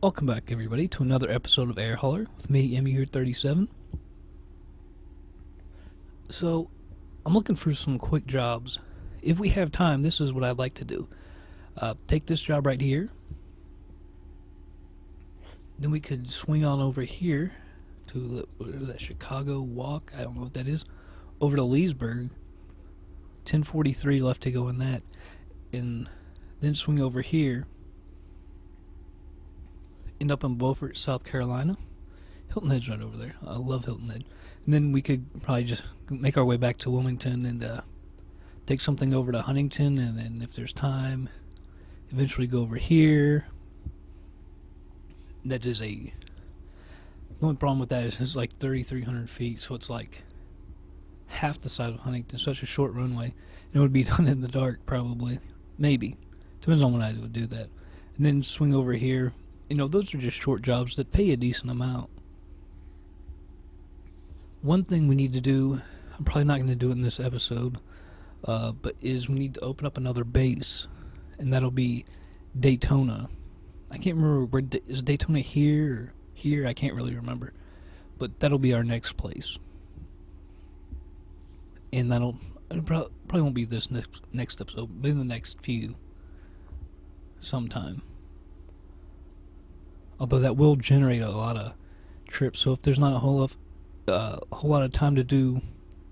Welcome back, everybody, to another episode of Air Hauler with me, MU37. So, I'm looking for some quick jobs. If we have time, this is what I'd like to do. Take this job right here. Then we could swing on over here to that Chicago walk. I don't know what that is. Over to Leesburg. 10:43 left to go in that. And then swing over here. End up in Beaufort, South Carolina. Hilton Head's right over there. I love Hilton Head. And then we could probably just make our way back to Wilmington and take something over to Huntington, and then if there's time, eventually go over here. That is the only problem with that is it's like 3,300 feet, so it's like half the side of Huntington. Such a short runway. And it would be done in the dark, probably. Maybe. Depends on when I would do that. And then swing over here. You know, those are just short jobs that pay a decent amount. One thing we need to do, I'm probably not going to do it in this episode, but is we need to open up another base, and that'll be Daytona. I can't remember where is Daytona here or here. I can't really remember, but that'll be our next place, and it'll probably won't be this next episode, but in the next few, sometime. Although that will generate a lot of trips, so if there's not a whole lot of time to do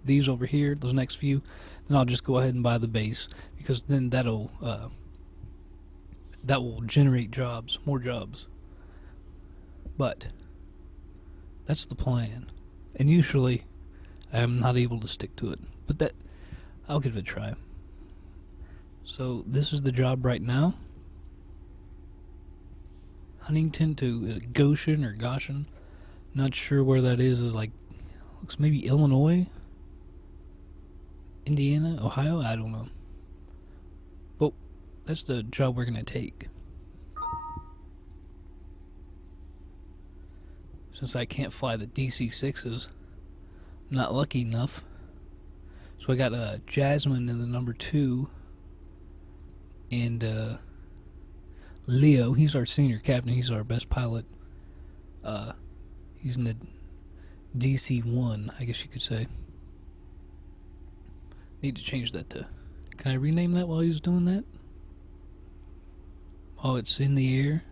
these over here, those next few, then I'll just go ahead and buy the base, because then that will generate jobs, more jobs. But that's the plan, and usually I'm not able to stick to it, but I'll give it a try. So this is the job right now. Huntington to Goshen or Goshen. Not sure where that is. Is like, looks maybe Illinois, Indiana, Ohio. I don't know. But that's the job we're gonna take. Since I can't fly the DC-6s, I'm not lucky enough. So I got Jasmine in the number 2, and Leo, he's our senior captain, he's our best pilot. He's in the DC-1, I guess you could say. Need to change that to... Can I rename that while he's doing that? While it's in the air?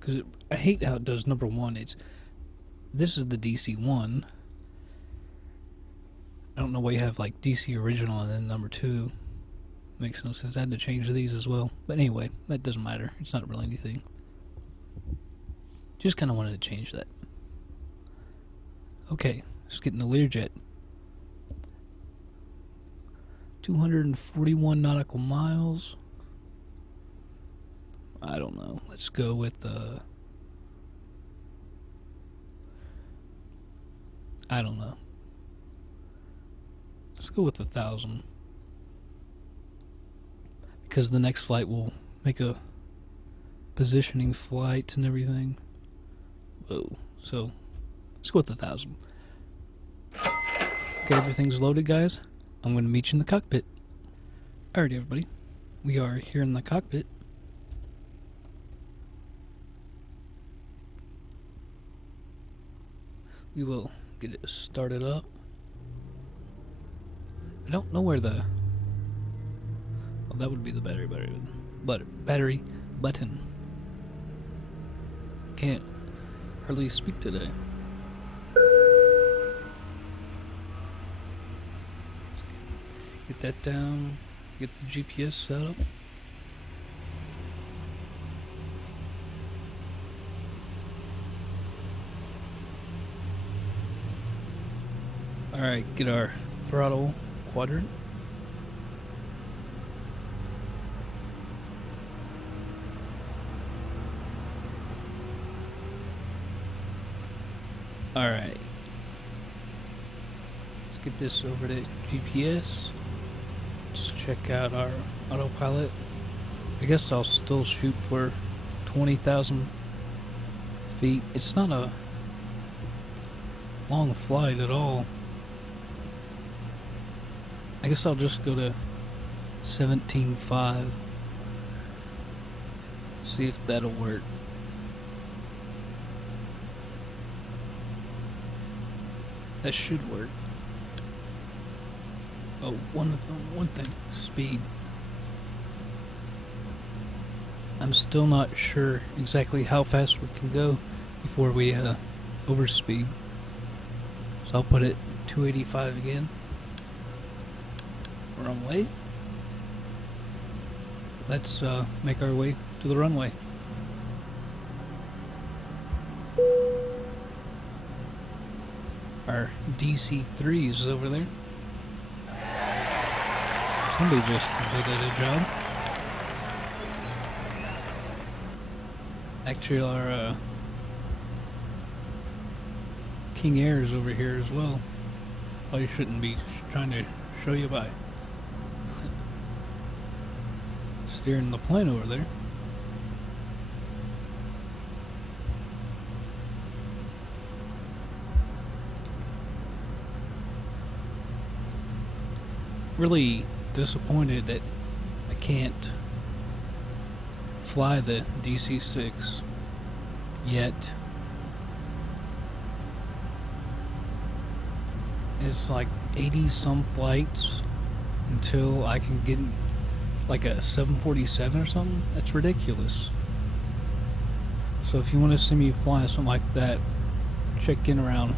Because I hate how it does number 1. This is the DC-1. I don't know why you have like DC original and then number 2. Makes no sense. I had to change these as well. But anyway, that doesn't matter. It's not really anything. Just kind of wanted to change that. Okay, let's get in the Learjet. 241 nautical miles. I don't know. Let's go with I don't know. Let's go with 1,000. Because the next flight will make a positioning flight and everything. Whoa. So, let's go with 1,000. Okay, everything's loaded, guys. I'm going to meet you in the cockpit. Alright, everybody. We are here in the cockpit. We will get it started up. I don't know where the... Oh, that would be the battery button. Can't hardly speak today. Get that down. Get the GPS set up. Alright, get our throttle quadrant. Alright. Let's get this over to GPS. Let's check out our autopilot. I guess I'll still shoot for 20,000 feet. It's not a long flight at all. I guess I'll just go to 17.5. See if that'll work. That should work. Oh, one thing. Speed. I'm still not sure exactly how fast we can go before we overspeed. So I'll put it 285 again. Wrong way. Let's make our way to the runway. Our DC-3 is over there. Somebody just completed a job. Actually, our King Air is over here as well. Probably shouldn't be trying to show you by steering the plane over there. Really disappointed that I can't fly the DC-6 yet. It's like 80 some flights until I can get like a 747 or something. That's ridiculous. So if you want to see me flying something like that, check in around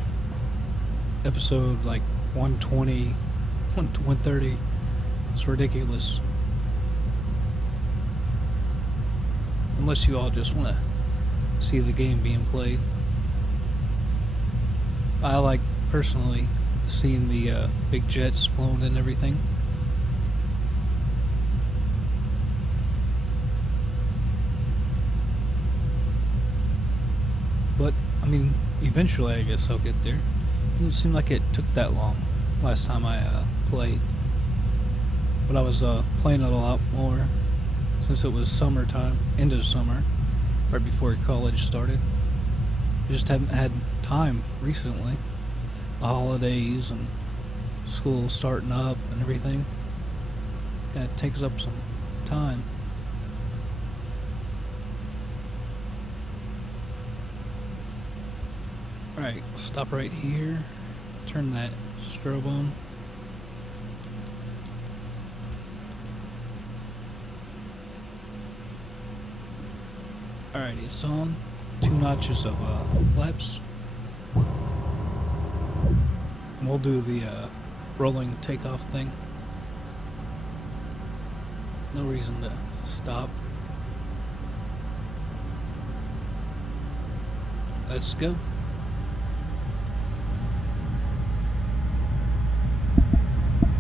episode like 120, 130. It's ridiculous. Unless you all just want to see the game being played. I like personally seeing the big jets flown and everything. But I mean, eventually I guess I'll get there. Didn't seem like it took that long last time I played. But I was playing it a lot more since it was summertime, end of summer, right before college started. I just haven't had time recently. The holidays and school starting up and everything. That takes up some time. Alright, stop right here. Turn that strobe on. Alright, it's on. 2 notches of flaps. And we'll do the rolling takeoff thing. No reason to stop. Let's go.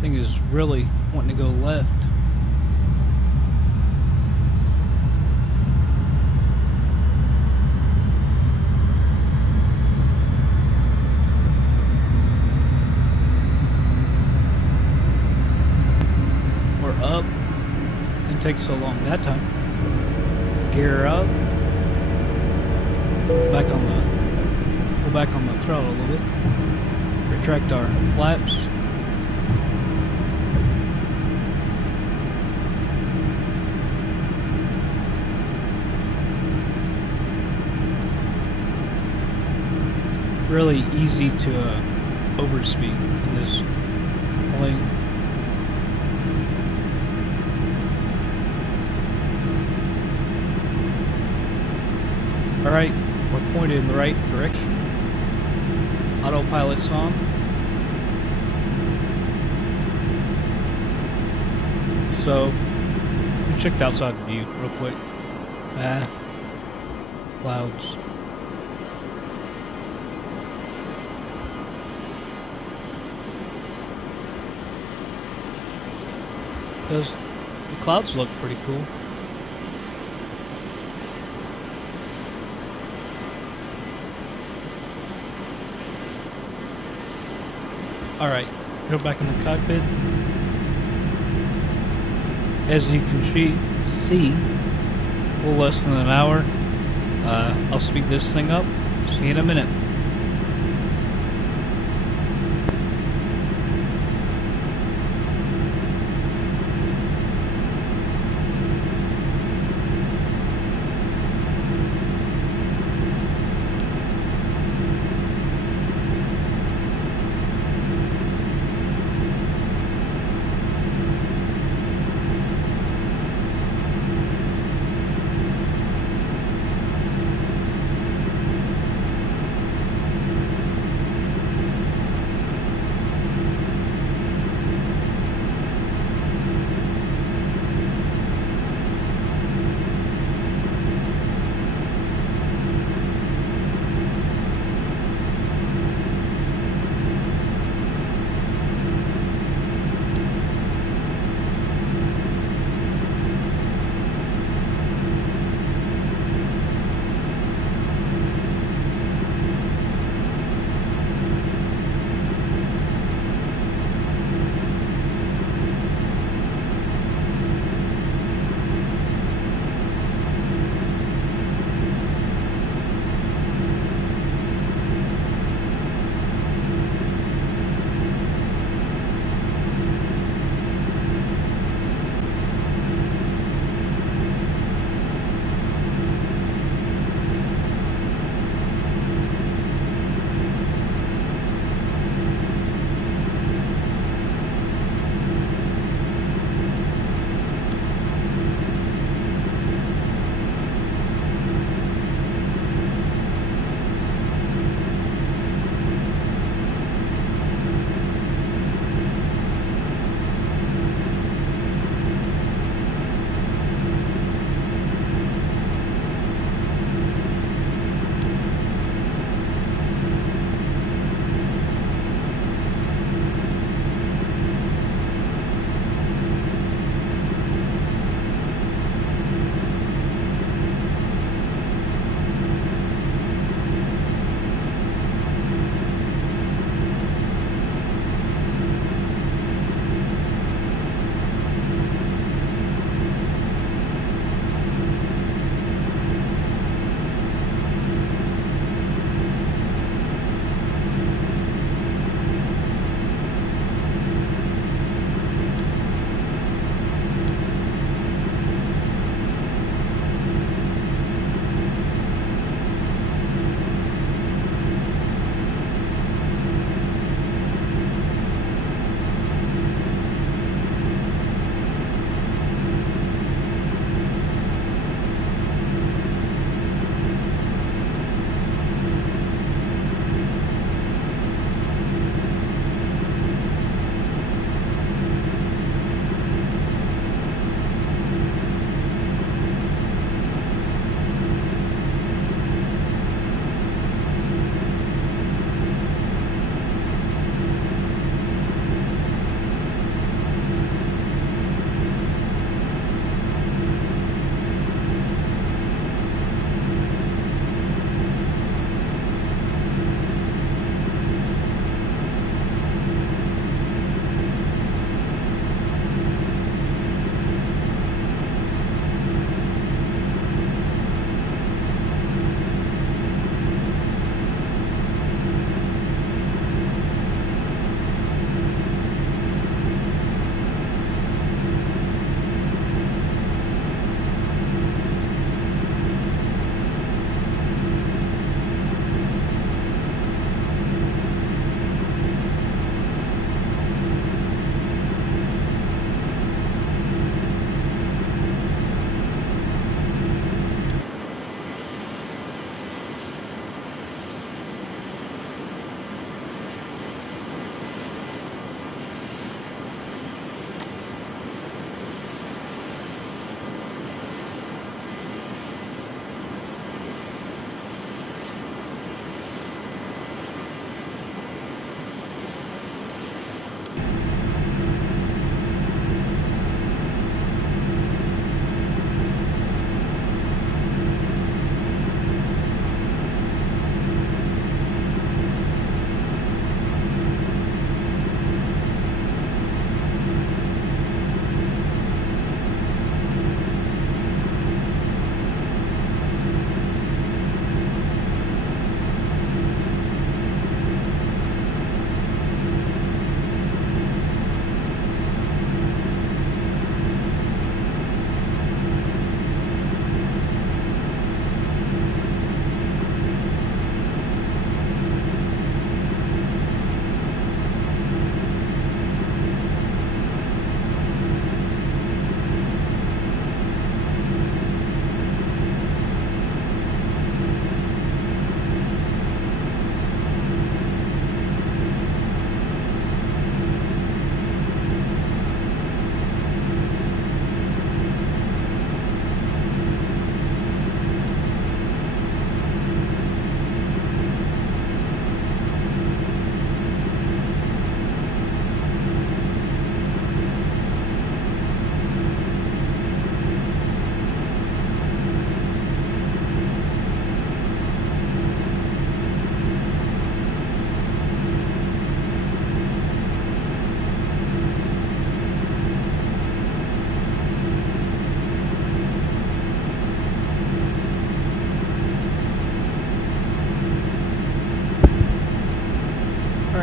Thing is really wanting to go left. We're up. Didn't take so long that time. Gear up. Back on the pull back on the throttle a little bit. Retract our flaps. Really easy to overspeed in this plane. Alright, we're pointed in the right direction. Autopilot's on. So, we checked outside the view real quick. Clouds. The clouds look pretty cool. Alright, go back in the cockpit. As you can see, a little less than an hour. I'll speed this thing up. See you in a minute.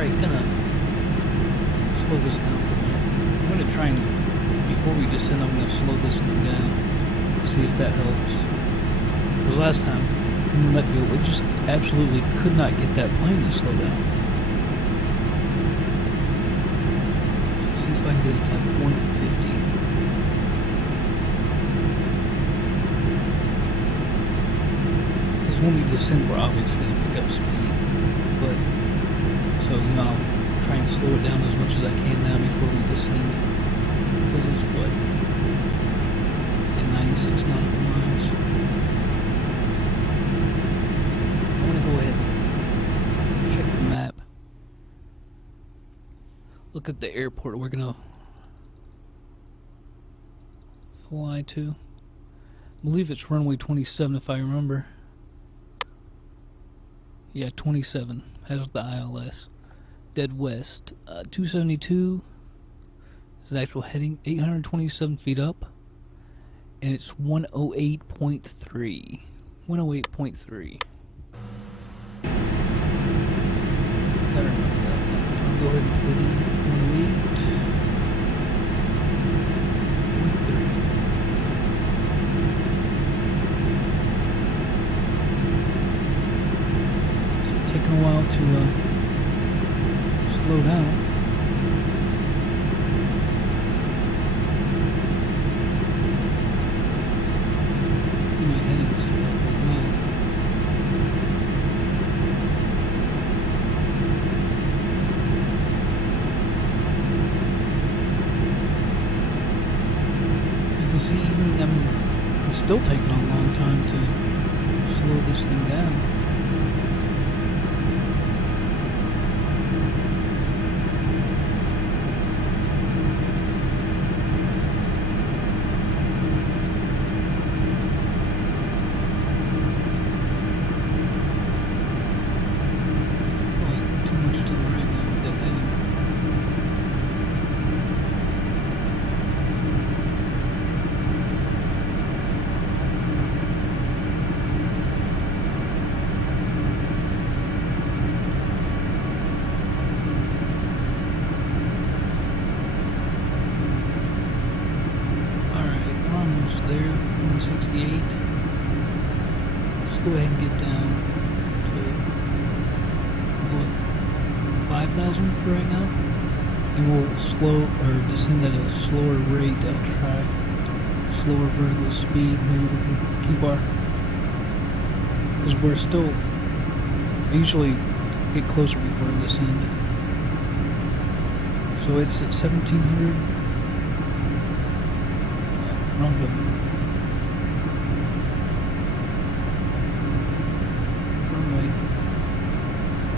Alright, gonna slow this down for a minute. I'm gonna try and, before we descend, I'm gonna slow this thing down. See if that helps. Because last time, when we let go, we just absolutely could not get that plane to slow down. So see if I can get it to like 150. Because when we descend, we're obviously going to pick up speed. But, so, you know, I'll try and slow it down as much as I can now before we descend. Because it's what? At 96 nautical miles. I want to go ahead and check the map. Look at the airport we're going to fly to. I believe it's runway 27 if I remember. Yeah, 27. Has the ILS. Dead west. 272 is the actual heading. 827 feet up. And it's 108.3. 108.3. Gotta remember that. I'll go ahead and put it in. 108.3. Taking a while to slow down. Do my headings as well. You can see, even it's still taking a long time to slow this thing down. There, 168. Let's go ahead and get down to 5,000 for right now, and we'll slow or descend at a slower rate. I'll try slower vertical speed. Maybe we can keep our, because we're still, I usually get closer before I descend. So it's at 1,700. Wrong button.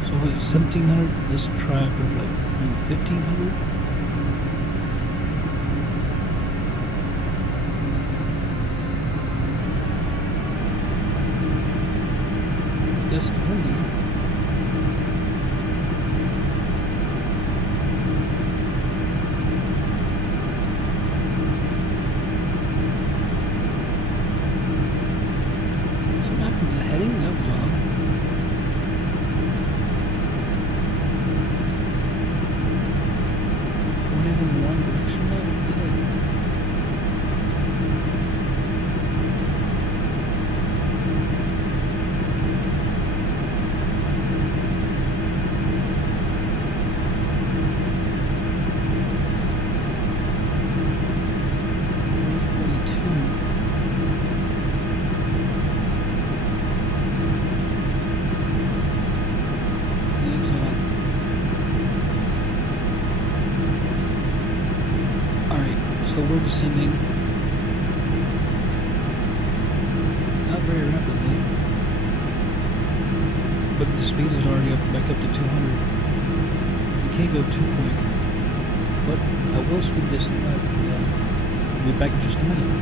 So it's 1,700. Let's try for like 1,500. That's the window. So we're descending, not very rapidly, but the speed is already back up to 200. We can't go too quick, but I will speed this thing up. We'll be back in just a minute.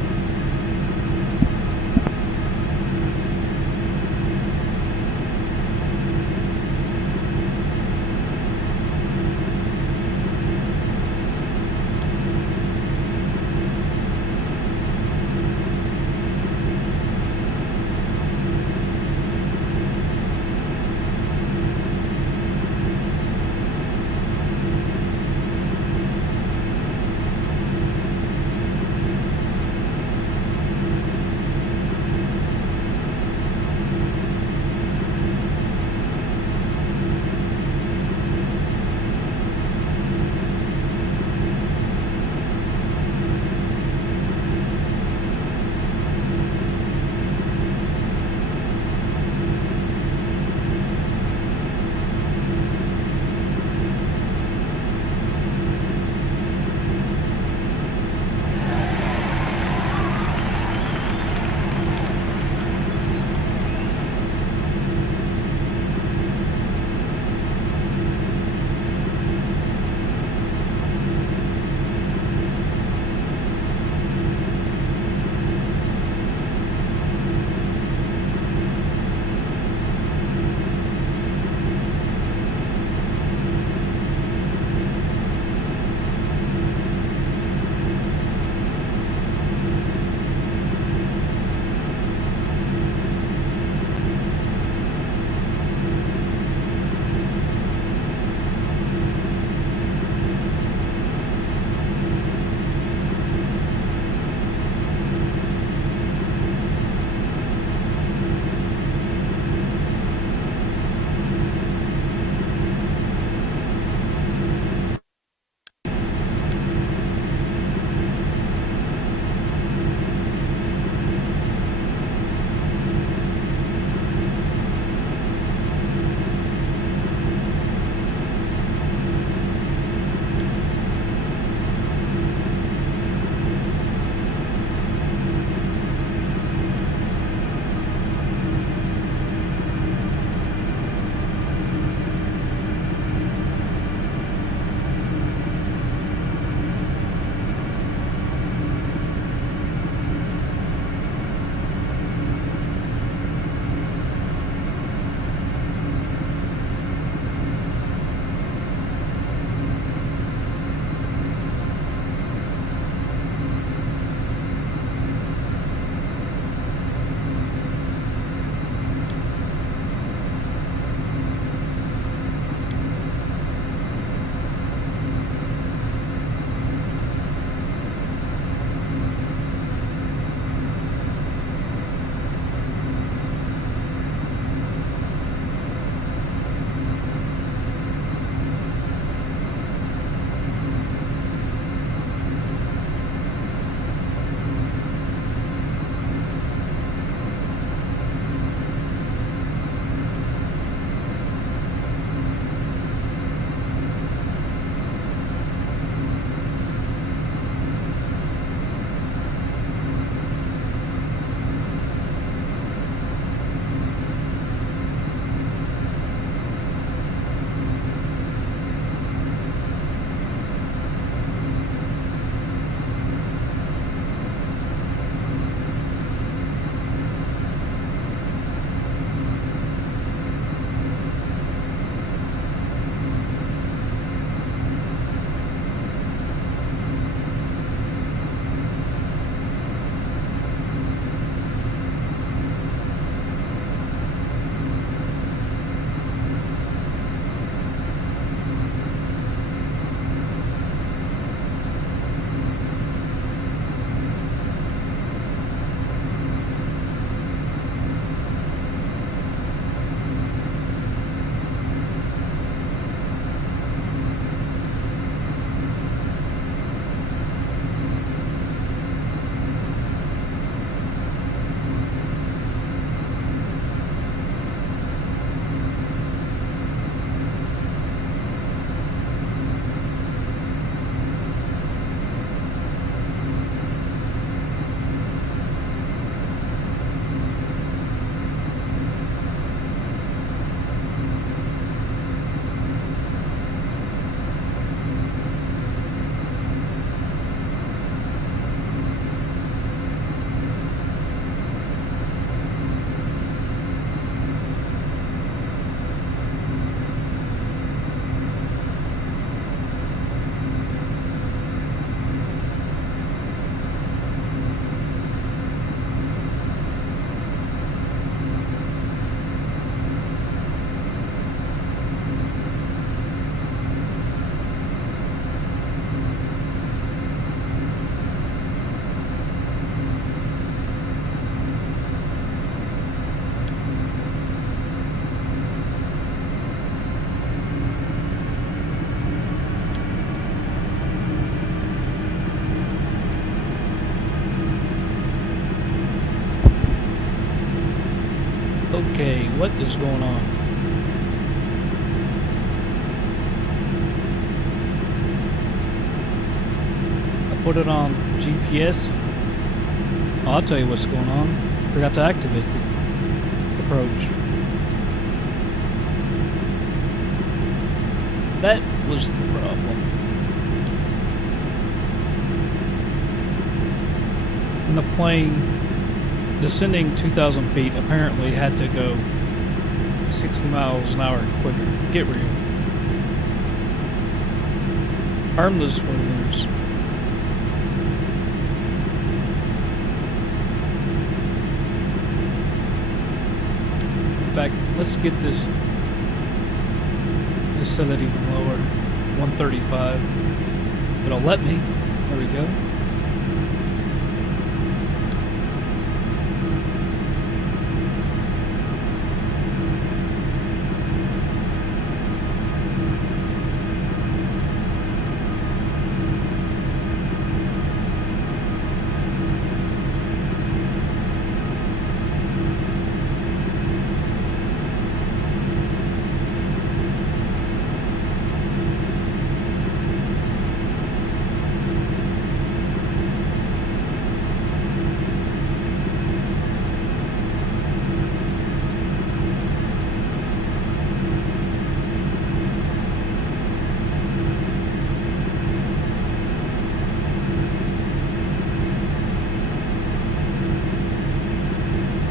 Okay, what is going on? I put it on GPS. Oh, I'll tell you what's going on. Forgot to activate the approach. That was the problem. And the plane descending 2,000 feet apparently had to go 60 miles an hour quicker. Get real. Armless spoilers. In fact, let's get this. Let's set it even lower. 135. It'll let me. There we go.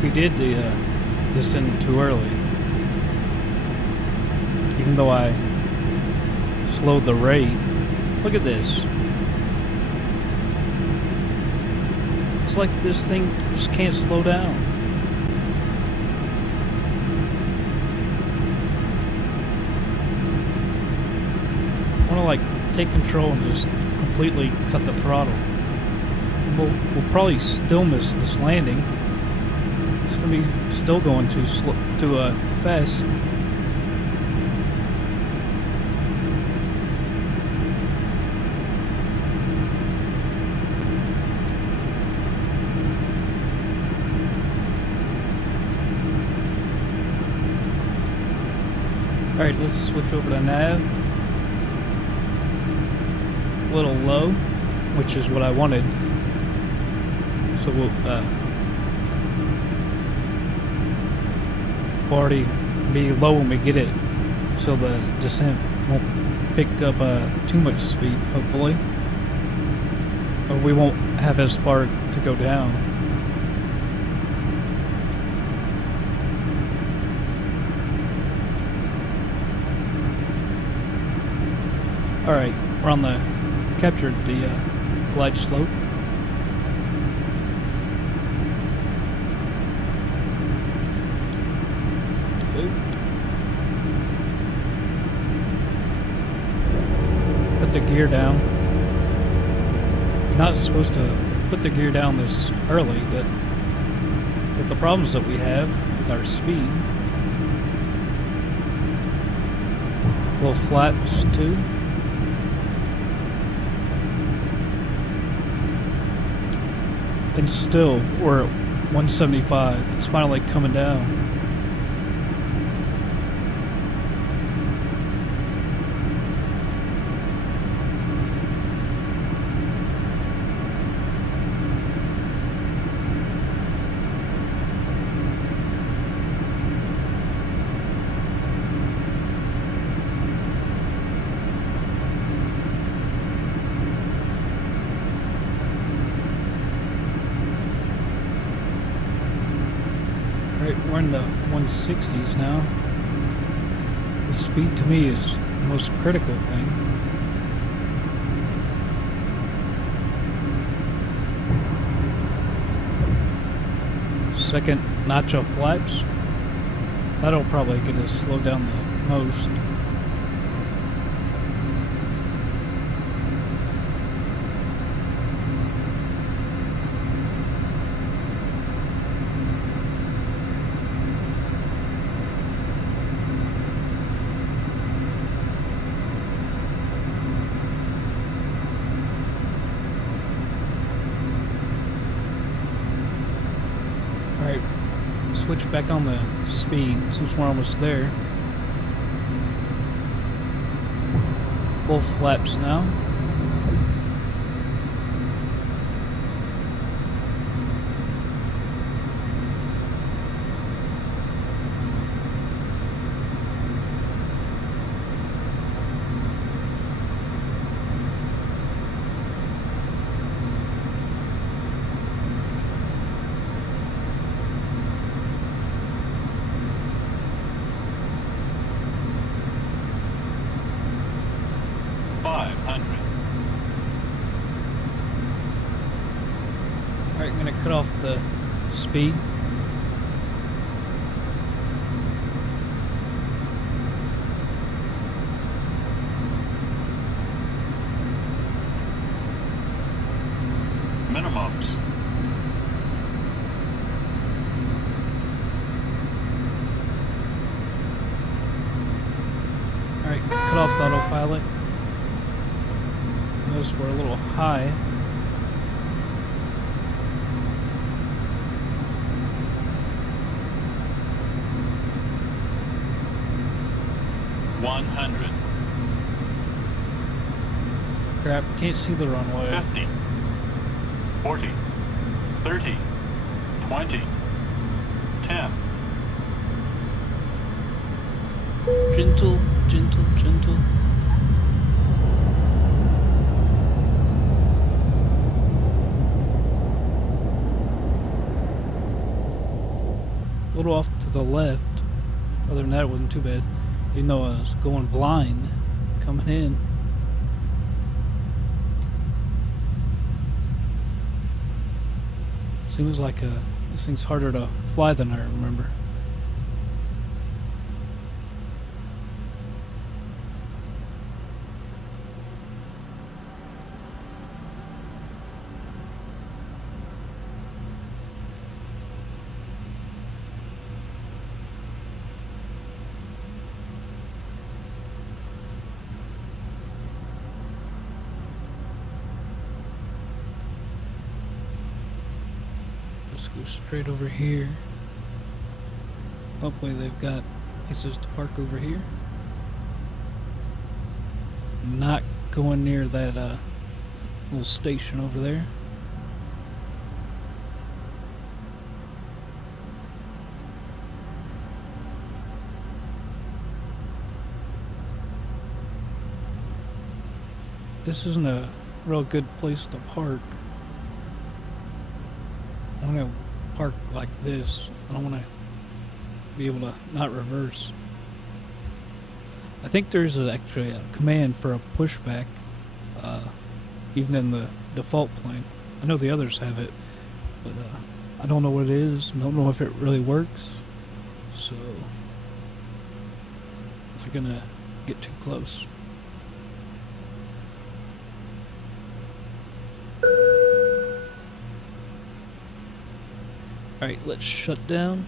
We did descend too early. Even though I slowed the rate. Look at this. It's like this thing just can't slow down. I want to like take control and just completely cut the throttle. We'll probably still miss this landing. It's gonna be still going too slow, too fast. All right, let's switch over to nav. A little low, which is what I wanted. So we'll already be low when we get it, so the descent won't pick up too much speed, hopefully, or we won't have as far to go down. Alright, we're on the captured the glide slope. Put the gear down. You're not supposed to put the gear down this early, but with the problems that we have with our speed, little flaps too. And still, we're at 175. It's finally coming down. We're in the 160s now. The speed to me is the most critical thing. Second notch of flaps. That'll probably get us slowed down the most. switch back on the speed since we're almost there. Full flaps now. Alright, I'm going to cut off the speed. Minimums. Alright, cut off the autopilot. Notice we're a little high. Crap, can't see the runway. 50, 40, 30, 20, 10. Gentle, gentle, gentle. A little off to the left. Other than that, it wasn't too bad. Even though I was going blind coming in. Seems like this thing's harder to fly than I remember. Let's go straight over here. Hopefully they've got places to park over here. Not going near that little station over there. This isn't a real good place to park. I want to park like this. I don't want to be able to not reverse. I think there's actually a command for a pushback, even in the default plane. I know the others have it, but I don't know what it is. I don't know if it really works. So I'm not gonna get too close. Alright, let's shut down.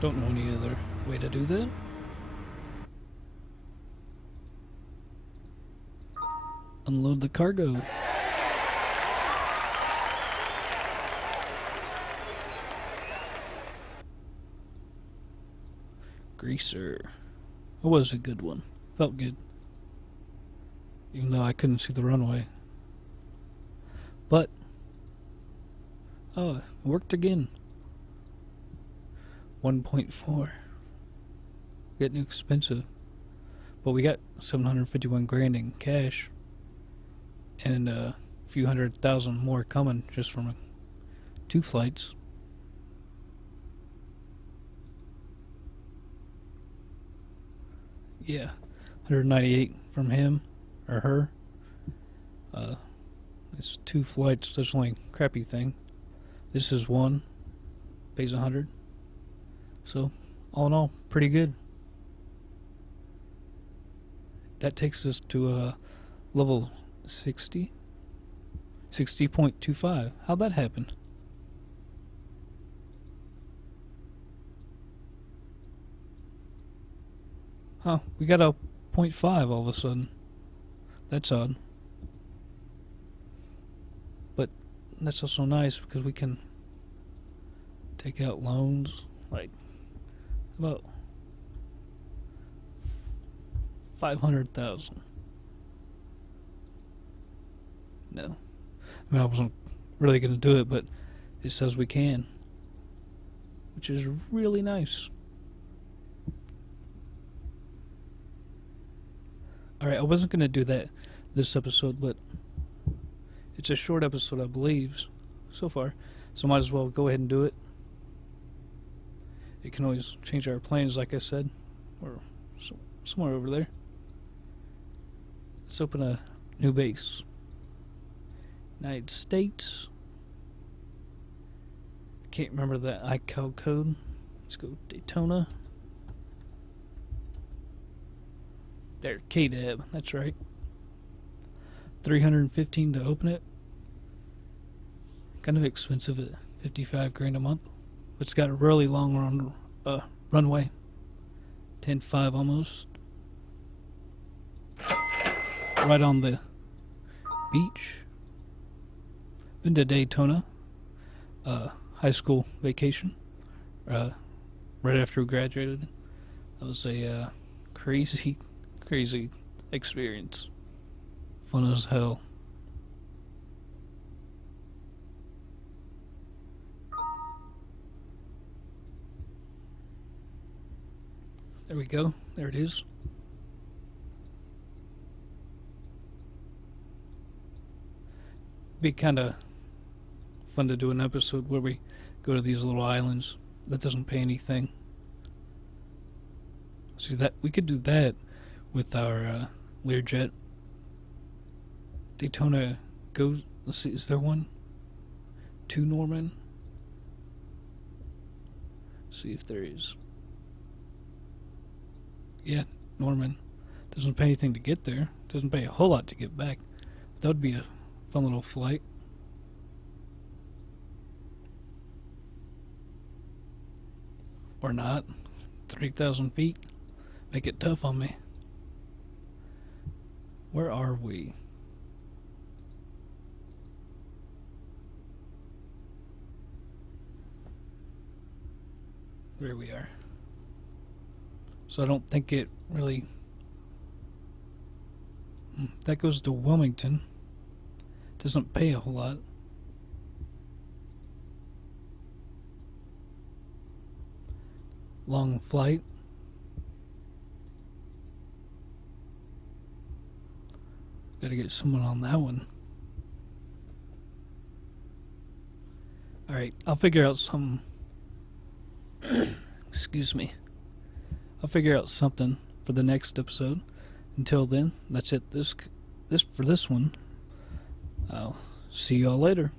Don't know any other way to do that. Unload the cargo. Greaser. That was a good one. Felt good. Even though I couldn't see the runway. But, oh, it worked again. 1.4. Getting expensive. But we got 751 grand in cash. And a few 100,000 more coming just from 2 flights. Yeah, 198 from him or her. It's 2 flights. That's the only crappy thing. This is 1. Pays 100. So, all in all, pretty good. That takes us to level 60. 60.25. How'd that happen? Huh, we got a 0.5 all of a sudden. That's odd. But that's also nice because we can take out loans, like about 500,000. No, I mean I wasn't really going to do it, but it says we can, which is really nice. Alright, I wasn't going to do that this episode, but it's a short episode, I believe, so far, so might as well go ahead and do it. It can always change our plans, like I said, or somewhere over there. Let's open a new base. United States. Can't remember that iCal code. Let's go Daytona. There, KDAB, that's right. 315 to open it. Kind of expensive at 55 grand a month. It's got a really long runway. 10.5 almost. Right on the beach. Been to Daytona. High school vacation. Right after we graduated. That was a crazy experience. Fun as hell. There we go. There it is. Be kind of fun to do an episode where we go to these little islands that doesn't pay anything. See, that we could do that with our Learjet. Daytona goes. Let's see, is there one to Norman? See if there is. Yeah, Norman. Doesn't pay anything to get there. Doesn't pay a whole lot to get back. That would be a fun little flight. Or not. 3,000 feet. Make it tough on me. Where are we? There we are. So I don't think it really... That goes to Wilmington. Doesn't pay a whole lot. Long flight. Gotta get someone on that one. Alright, I'll figure out some... Excuse me. I'll figure out something for the next episode. Until then, that's it for this one. I'll see y'all later.